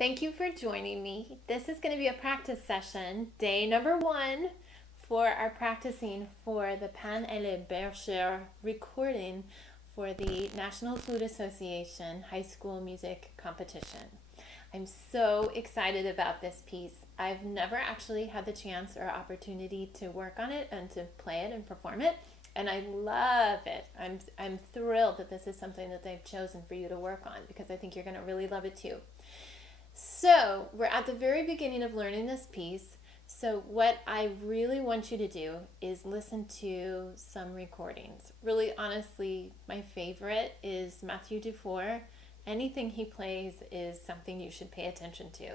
Thank you for joining me. This is going to be a practice session, day number 1 for our practicing for the Pan et les Bergers recording for the National Flute Association High School Music Competition. I'm so excited about this piece. I've never actually had the chance or opportunity to work on it and to play it and perform it, and I love it. I'm thrilled that this is something that they've chosen for you to work on because I think you're going to really love it too. So we're at the very beginning of learning this piece. So what I really want you to do is listen to some recordings. Really, honestly, my favorite is Mathieu Dufour. Anything he plays is something you should pay attention to,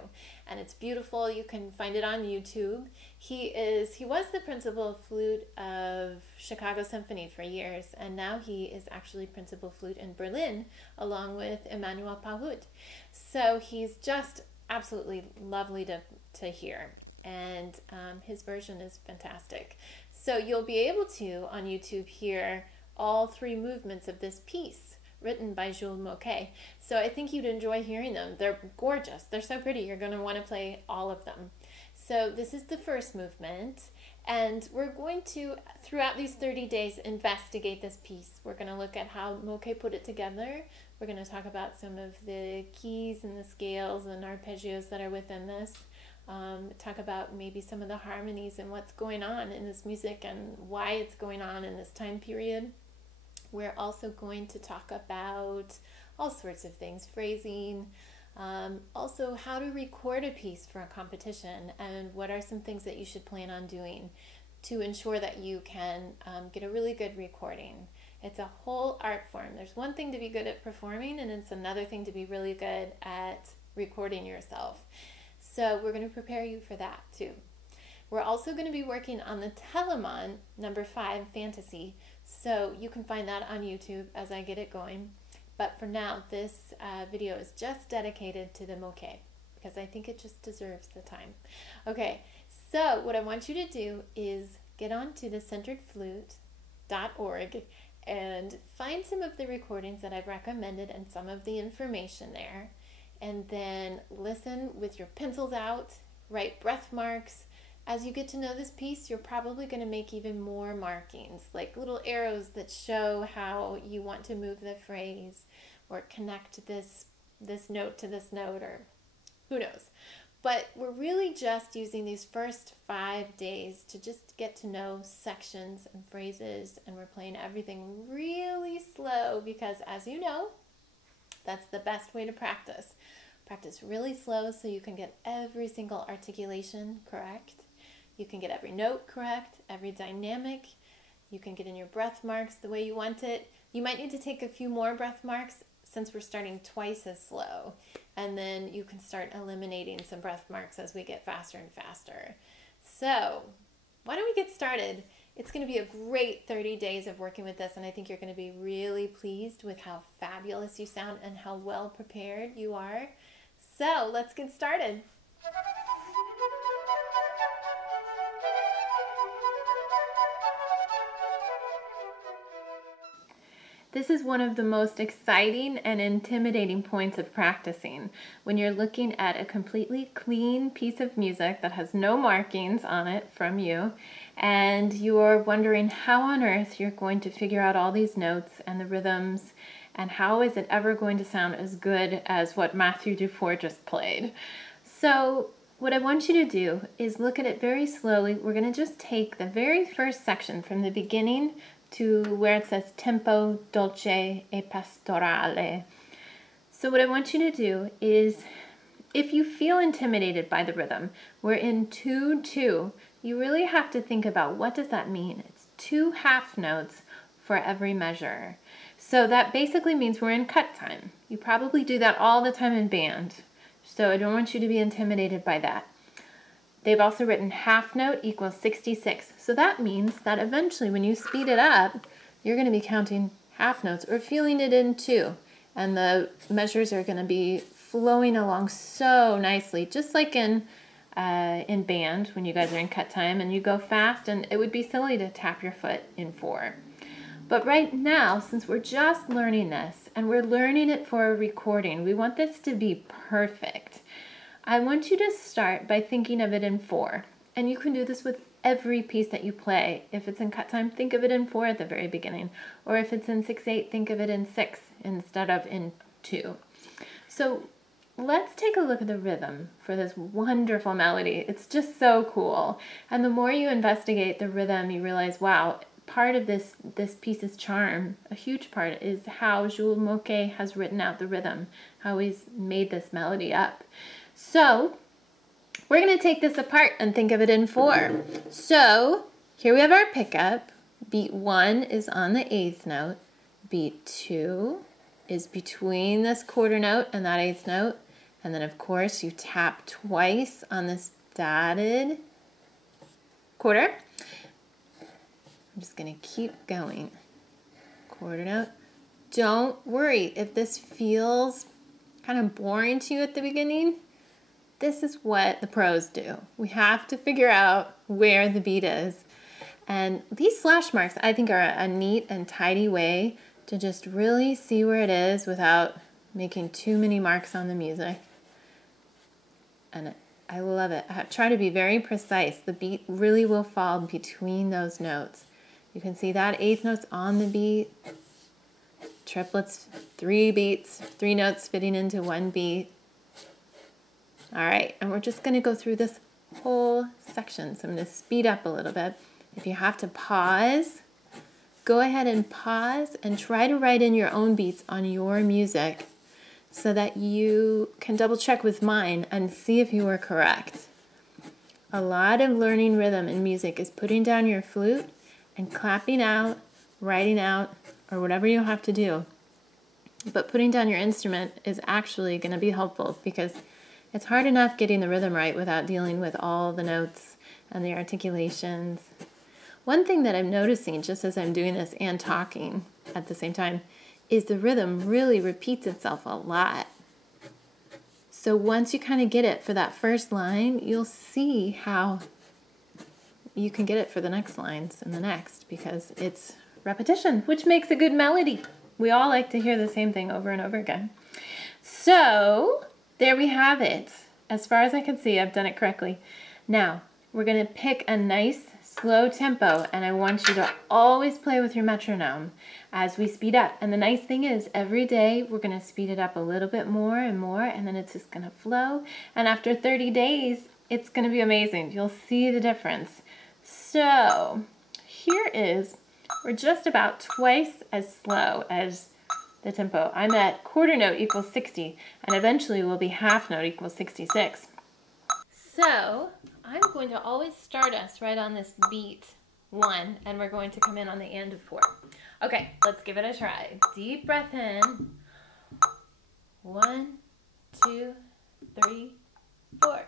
and it's beautiful. You can find it on YouTube. He was the principal of flute of Chicago Symphony for years, and now he is actually principal flute in Berlin along with Emmanuel Pahut. So he's just absolutely lovely to hear, and his version is fantastic. So you'll be able to on YouTube hear all 3 movements of this piece written by Jules Mouquet. So I think you'd enjoy hearing them. They're gorgeous. They're so pretty. You're going to want to play all of them. So this is the first movement, and we're going to, throughout these 30 days, investigate this piece. We're going to look at how Mouquet put it together. We're going to talk about some of the keys and the scales and arpeggios that are within this. Talk about maybe some of the harmonies and what's going on in this music and why it's going on in this time period. We're also going to talk about all sorts of things, phrasing, also how to record a piece for a competition, and what are some things that you should plan on doing to ensure that you can get a really good recording. It's a whole art form. There's one thing to be good at performing, and it's another thing to be really good at recording yourself. So we're going to prepare you for that too. We're also going to be working on the Telemann number 5 Fantasy, so you can find that on YouTube as I get it going. But for now, this video is just dedicated to the Mouquet because I think it just deserves the time. Okay, so what I want you to do is get onto the centeredflute.org and find some of the recordings that I've recommended and some of the information there, and then listen with your pencils out, write breath marks. As you get to know this piece, you're probably going to make even more markings, like little arrows that show how you want to move the phrase or connect this note to this note, or who knows. But we're really just using these first 5 days to just get to know sections and phrases, and we're playing everything really slow because, as you know, that's the best way to practice. Practice really slow so you can get every single articulation correct. You can get every note correct, every dynamic. You can get in your breath marks the way you want it. You might need to take a few more breath marks since we're starting twice as slow. And then you can start eliminating some breath marks as we get faster and faster. So why don't we get started? It's going to be a great 30 days of working with this, and I think you're going to be really pleased with how fabulous you sound and how well prepared you are. So let's get started. This is one of the most exciting and intimidating points of practicing, when you're looking at a completely clean piece of music that has no markings on it from you, and you're wondering how on earth you're going to figure out all these notes and the rhythms, and how is it ever going to sound as good as what Mathieu Dufour just played. So what I want you to do is look at it very slowly. We're going to just take the very first section from the beginning to where it says tempo dolce e pastorale. So what I want you to do is, if you feel intimidated by the rhythm, we're in 2-2. You really have to think about, what does that mean? It's 2 half notes for every measure. So that basically means we're in cut time. You probably do that all the time in band. So I don't want you to be intimidated by that. They've also written half note equals 66. So that means that eventually when you speed it up, you're going to be counting half notes or feeling it in 2. And the measures are going to be flowing along so nicely, just like in band when you guys are in cut time and you go fast, and it would be silly to tap your foot in 4. But right now, since we're just learning this and we're learning it for a recording, we want this to be perfect. I want you to start by thinking of it in 4. And you can do this with every piece that you play. If it's in cut time, think of it in 4 at the very beginning. Or if it's in 6/8, think of it in 6 instead of in 2. So let's take a look at the rhythm for this wonderful melody. It's just so cool. And the more you investigate the rhythm, you realize, wow, part of this piece's charm, a huge part, is how Jules Mouquet has written out the rhythm, how he's made this melody up. So we're going to take this apart and think of it in 4. So here we have our pickup. Beat 1 is on the 8th note. Beat 2 is between this quarter note and that 8th note. And then, of course, you tap twice on this dotted quarter. I'm just going to keep going. Quarter note. Don't worry if this feels kind of boring to you at the beginning. This is what the pros do. We have to figure out where the beat is. And these slash marks, I think, are a neat and tidy way to just really see where it is without making too many marks on the music. And I love it. I try to be very precise. The beat really will fall between those notes. You can see that 8th note's on the beat. Triplets, 3 beats, 3 notes fitting into 1 beat. All right, and we're just going to go through this whole section. So I'm going to speed up a little bit. If you have to pause, go ahead and pause and try to write in your own beats on your music so that you can double check with mine and see if you are correct. A lot of learning rhythm in music is putting down your flute and clapping out, writing out, or whatever you have to do. But putting down your instrument is actually going to be helpful because it's hard enough getting the rhythm right without dealing with all the notes and the articulations. One thing that I'm noticing just as I'm doing this and talking at the same time is the rhythm really repeats itself a lot. So once you kind of get it for that first line, you'll see how you can get it for the next lines and the next because it's repetition, which makes a good melody. We all like to hear the same thing over and over again. So there we have it. As far as I can see, I've done it correctly. Now, we're going to pick a nice slow tempo, and I want you to always play with your metronome as we speed up. And the nice thing is, every day we're going to speed it up a little bit more, and then it's just going to flow. And after 30 days, it's going to be amazing. You'll see the difference. So here is, we're just about twice as slow as the tempo. I'm at quarter note equals 60, and eventually we'll be half note equals 66. So I'm going to always start us right on this beat 1, and we're going to come in on the end of 4. Okay, let's give it a try. Deep breath in. 1, 2, 3, 4.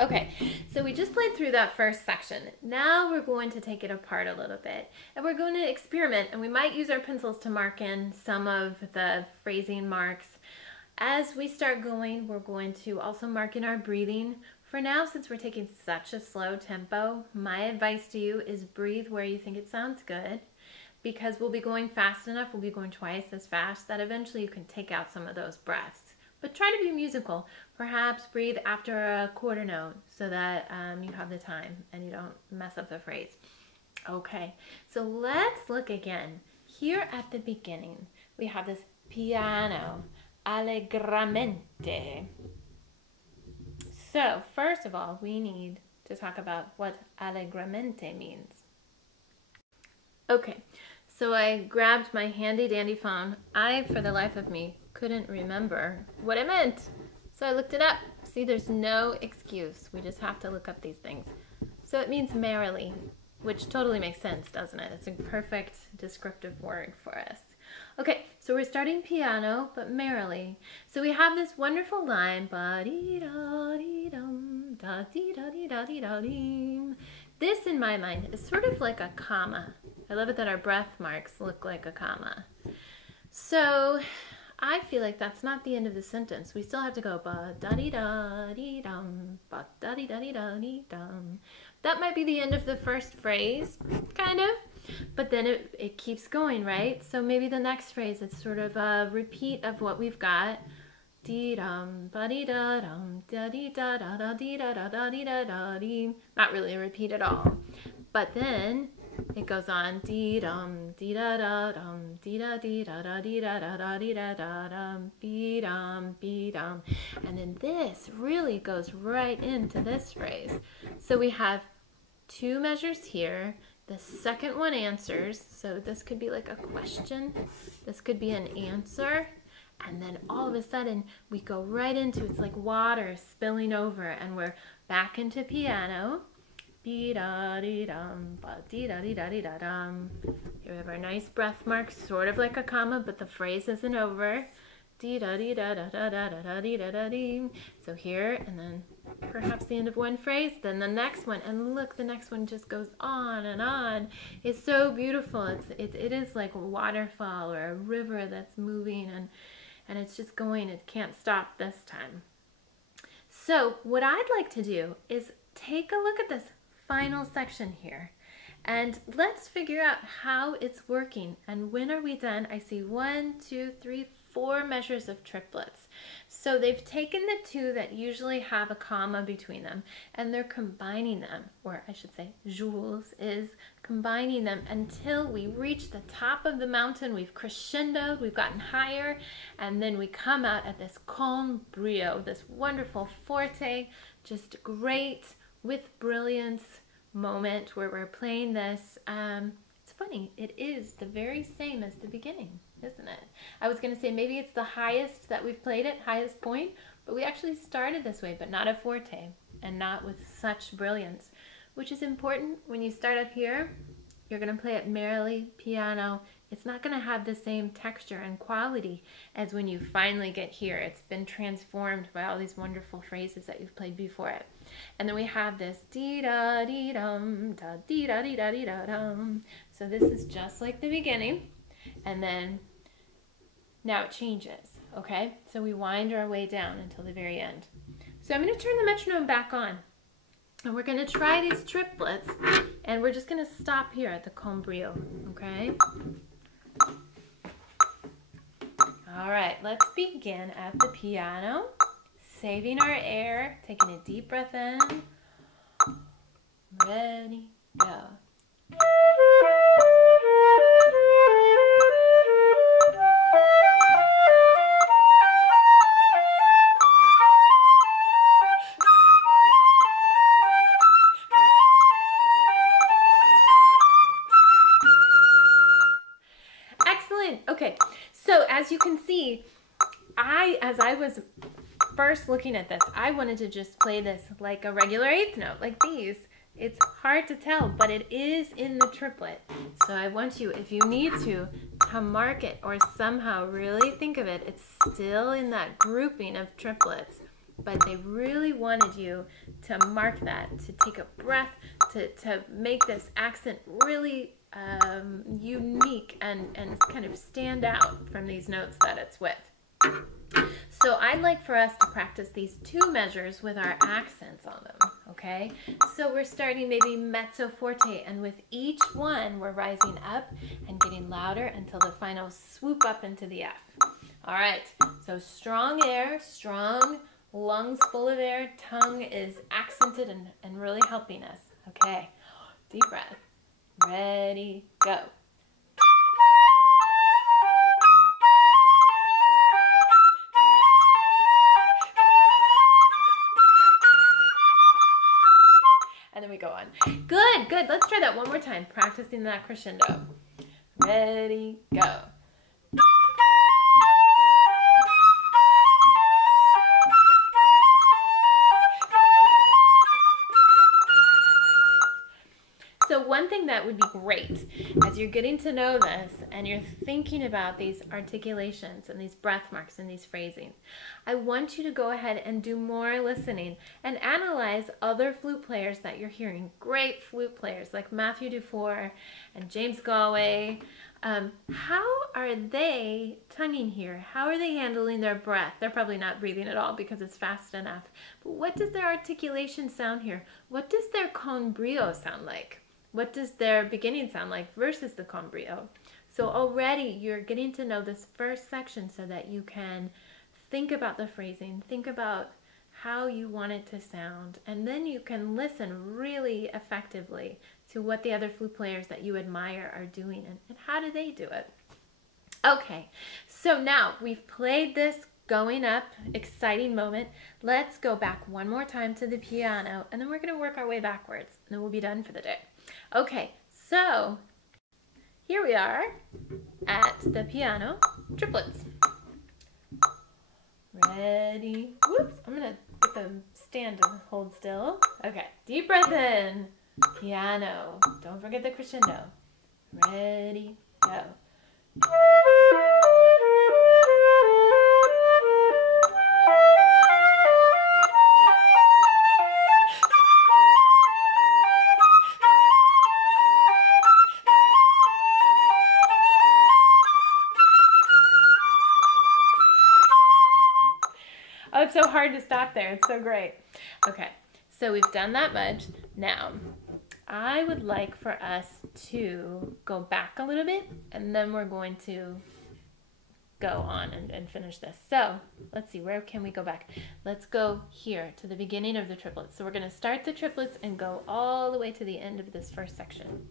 Okay, so we just played through that first section. Now we're going to take it apart a little bit, and we're going to experiment, and we might use our pencils to mark in some of the phrasing marks As we start going, we're going to also mark in our breathing. For now, since we're taking such a slow tempo, my advice to you is breathe where you think it sounds good, because we'll be going fast enough, we'll be going twice as fast, that eventually you can take out some of those breaths. But try to be musical. Perhaps breathe after a quarter note so that you have the time and you don't mess up the phrase. Okay, so let's look again. Here at the beginning, we have this piano, allegramente. So first of all, we need to talk about what allegramente means. Okay, so I grabbed my handy dandy phone. I, for the life of me, couldn't remember what it meant. So I looked it up. See, there's no excuse. We just have to look up these things. So it means merrily, which totally makes sense, doesn't it? It's a perfect descriptive word for us. Okay, so we're starting piano, but merrily. So we have this wonderful line, ba-dee-da-dee-dum, da-dee-da-dee-da-dee-da-dee. This, in my mind, is sort of like a comma. I love it that our breath marks look like a comma. So I feel like that's not the end of the sentence. We still have to go ba-da-dee-da-dee-dum, ba-da-dee-da-dee-da-dee-dum. That might be the end of the first phrase, kind of, but then it keeps going, right? So maybe the next phrase, it's sort of a repeat of what we've got. Dee-dum, ba-dee-da-dum, da-dee-da-da-da-dee-da-da-da-dee-da-da-dee. Not really a repeat at all. But then it goes on, dee-dum, dee-da-da-dum, dee-da-dee-da-da-dee-da-da-da-dee-da-da-dum, be-dum, be-dum. And then this really goes right into this phrase. So we have two measures here. The second one answers. So this could be like a question. This could be an answer. And then all of a sudden we go right into, it's like water spilling over, and we're back into piano. Be-da-dee-dum, ba-dee-da-dee-da-dee-da-dum. Here we have our nice breath marks, sort of like a comma, but the phrase isn't over. Dee-da-dee-da-da-da-da-da-dee-da-da-dee. So here, and then perhaps the end of one phrase, then the next one, and look, the next one just goes on and on. It's so beautiful. It is like a waterfall or a river that's moving, and it's just going. It can't stop this time. So what I'd like to do is take a look at this final section here, and let's figure out how it's working. And when are we done? I see 1, 2, 3, 4 measures of triplets. So they've taken the two that usually have a comma between them, and they're combining them, or I should say Jules is combining them until we reach the top of the mountain. We've crescendoed, we've gotten higher, and then we come out at this con brio, this wonderful forte, just great with brilliance moment where we're playing this. It's funny, it is the very same as the beginning, isn't it? I was going to say maybe it's the highest that we've played it, highest point, but we actually started this way, but not a forte and not with such brilliance, which is important. When you start up here, you're going to play it merrily, piano. It's not going to have the same texture and quality as when you finally get here. It's been transformed by all these wonderful phrases that you've played before it. And then we have this dee-da-dee-dum, da-dee-da-dee-da-dee-da-dum. So this is just like the beginning. And then now it changes, okay? So we wind our way down until the very end. So I'm going to turn the metronome back on. And we're going to try these triplets. And we're just going to stop here at the con brio, okay? All right, let's begin at the piano, saving our air, taking a deep breath in. Ready, go. Okay, so as you can see, as I was first looking at this, I wanted to just play this like a regular eighth note, like these. It's hard to tell, but it is in the triplet. So I want you, if you need to mark it or somehow really think of it, it's still in that grouping of triplets. But they really wanted you to mark that, to take a breath, to make this accent really unique and kind of stand out from these notes that it's with. So I'd like for us to practice these two measures with our accents on them, okay? So we're starting maybe mezzo forte, and with each one we're rising up and getting louder until the final swoop up into the F. All right, so strong air, strong lungs full of air, tongue is accented and really helping us. Okay, deep breath. Ready, go. And then we go on. Good, good. Let's try that one more time, practicing that crescendo. Ready, go. So one thing that would be great as you're getting to know this and you're thinking about these articulations and these breath marks and these phrasing, I want you to go ahead and do more listening and analyze other flute players that you're hearing. Great flute players like Matthew Dufour and James Galway. How are they tonguing here? How are they handling their breath? They're probably not breathing at all because it's fast enough. But what does their articulation sound here? What does their con brio sound like? What does their beginning sound like versus the con brio? So already you're getting to know this first section so that you can think about the phrasing, think about how you want it to sound, and then you can listen really effectively to what the other flute players that you admire are doing and how do they do it. Okay, so now we've played this going up, exciting moment. Let's go back one more time to the piano, and then we're going to work our way backwards, and then we'll be done for the day. Okay, so here we are at the piano, triplets. Ready? Whoops, I'm going to get the stand and hold still. Okay, deep breath in, piano. Don't forget the crescendo. Ready, go. Oh, it's so hard to stop there. It's so great. Okay, so we've done that much. Now, I would like for us to go back a little bit, and then we're going to go on and finish this. So let's see, where can we go back? Let's go here to the beginning of the triplets. So we're going to start the triplets and go all the way to the end of this first section.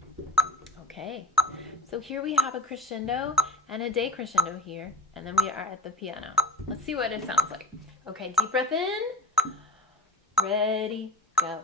Okay, so here we have a crescendo and a decrescendo here, and then we are at the piano. Let's see what it sounds like. Okay, deep breath in. Ready, go.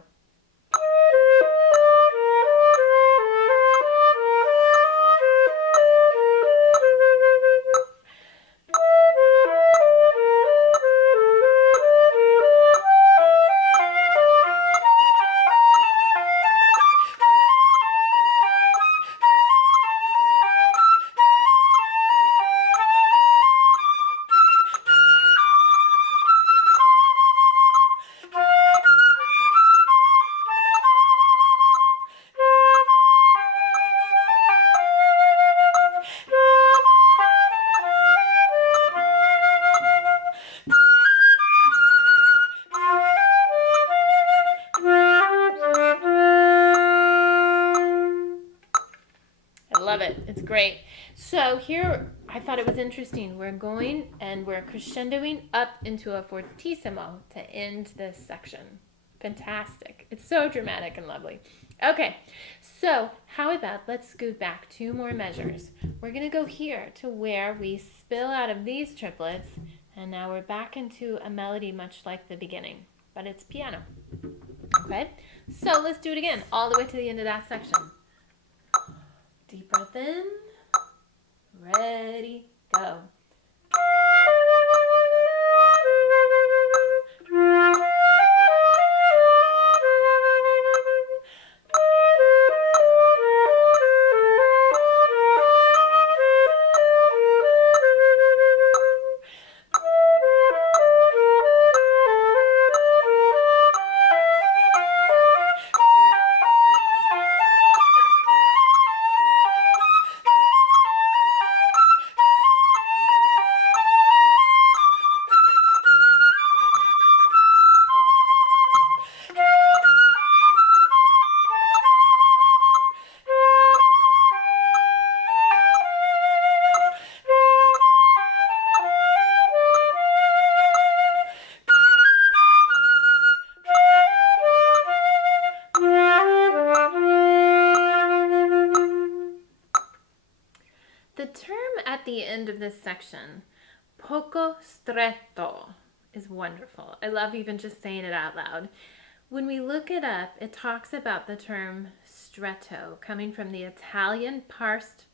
Love it. It's great. So here, I thought it was interesting. We're going and we're crescendoing up into a fortissimo to end this section. Fantastic. It's so dramatic and lovely. Okay, so how about let's scoot back 2 more measures. We're going to go here to where we spill out of these triplets, and now we're back into a melody much like the beginning, but it's piano. Okay, so let's do it again, all the way to the end of that section. Deep breath in, ready, go. the end of this section. Poco stretto is wonderful. I love even just saying it out loud. When we look it up, it talks about the term stretto coming from the Italian past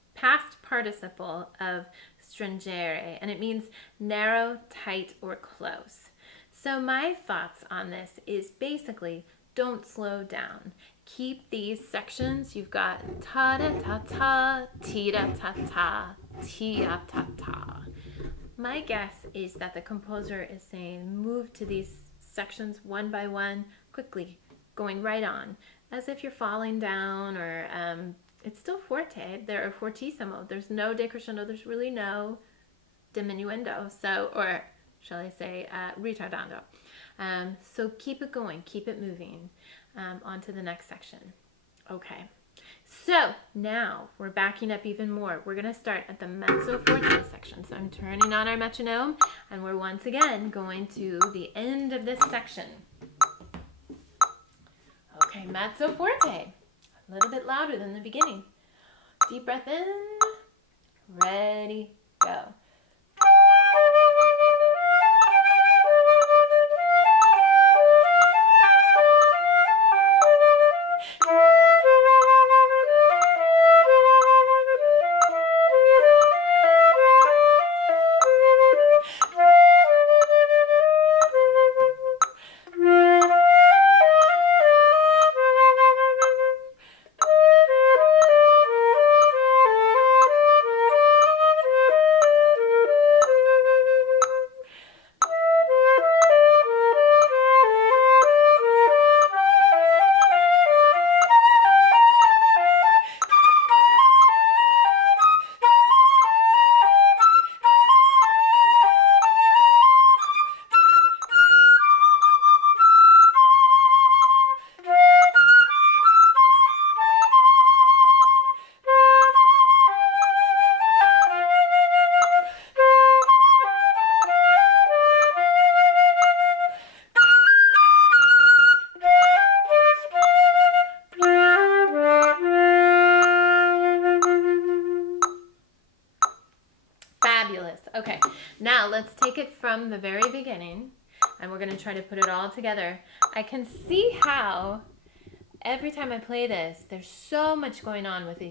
participle of stringere, and it means narrow, tight, or close. So my thoughts on this is basically don't slow down. Keep these sections. You've got ta-da-ta-ta, ti-da-ta-ta, ti-da-ta-ta. My guess is that the composer is saying move to these sections one by one, quickly, going right on, as if you're falling down, or it's still forte, there are fortissimo, there's no decrescendo, there's really no diminuendo, so, or shall I say, ritardando. So keep it going, keep it moving on to the next section. Okay. So now we're backing up even more. We're going to start at the mezzo forte section. So I'm turning on our metronome, and we're once again going to the end of this section. Okay, mezzo forte. A little bit louder than the beginning. Deep breath in. Ready, go. Okay, now let's take it from the very beginning, and we're going to try to put it all together. I can see how every time I play this, there's so much going on with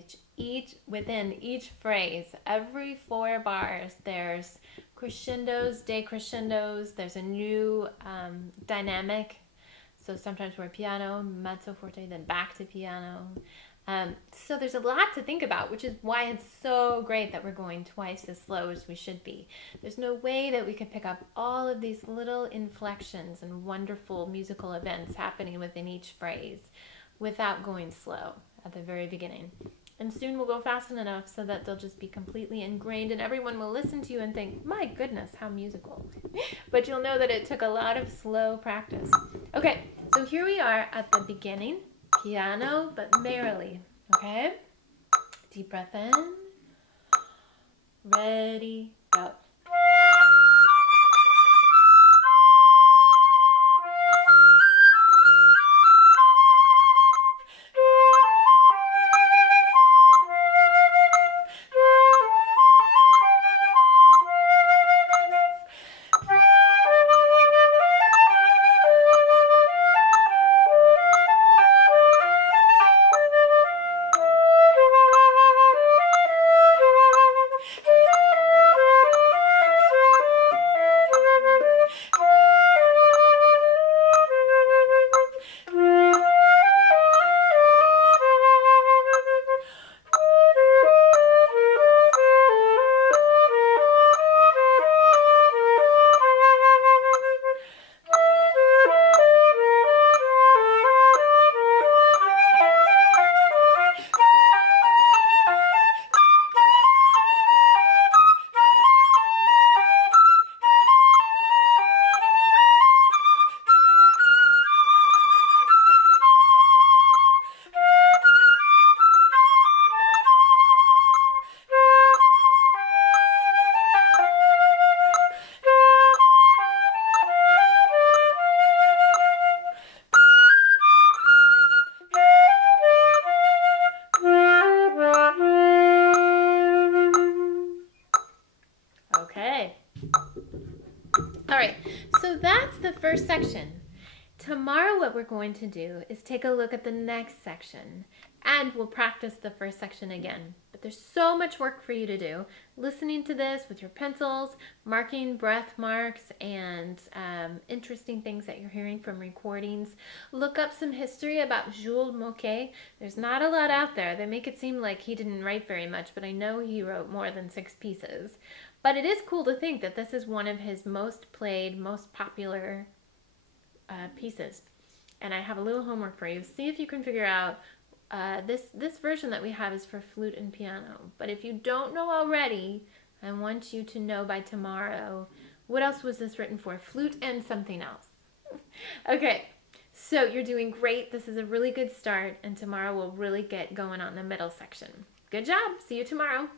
within each phrase. Every 4 bars, there's crescendos, decrescendos, there's a new dynamic. So sometimes we're piano, mezzo forte, then back to piano. So there's a lot to think about, which is why it's so great that we're going twice as slow as we should be. There's no way that we could pick up all of these little inflections and wonderful musical events happening within each phrase without going slow at the very beginning. And soon we'll go fast enough so that they'll just be completely ingrained, and everyone will listen to you and think, my goodness, how musical. But you'll know that it took a lot of slow practice. Okay, so here we are at the beginning. Piano, but merrily, okay? Deep breath in. Ready, go. first section. Tomorrow what we're going to do is take a look at the next section, and we'll practice the first section again. But there's so much work for you to do. Listening to this with your pencils, marking breath marks, and interesting things that you're hearing from recordings. Look up some history about Jules Mouquet. There's not a lot out there. They make it seem like he didn't write very much, but I know he wrote more than 6 pieces. But it is cool to think that this is one of his most played, most popular pieces. And I have a little homework for you. See if you can figure out this version that we have is for flute and piano. But if you don't know already, I want you to know by tomorrow, what else was this written for? Flute and something else. Okay, so you're doing great. This is a really good start, and tomorrow we'll really get going on the middle section. Good job. See you tomorrow.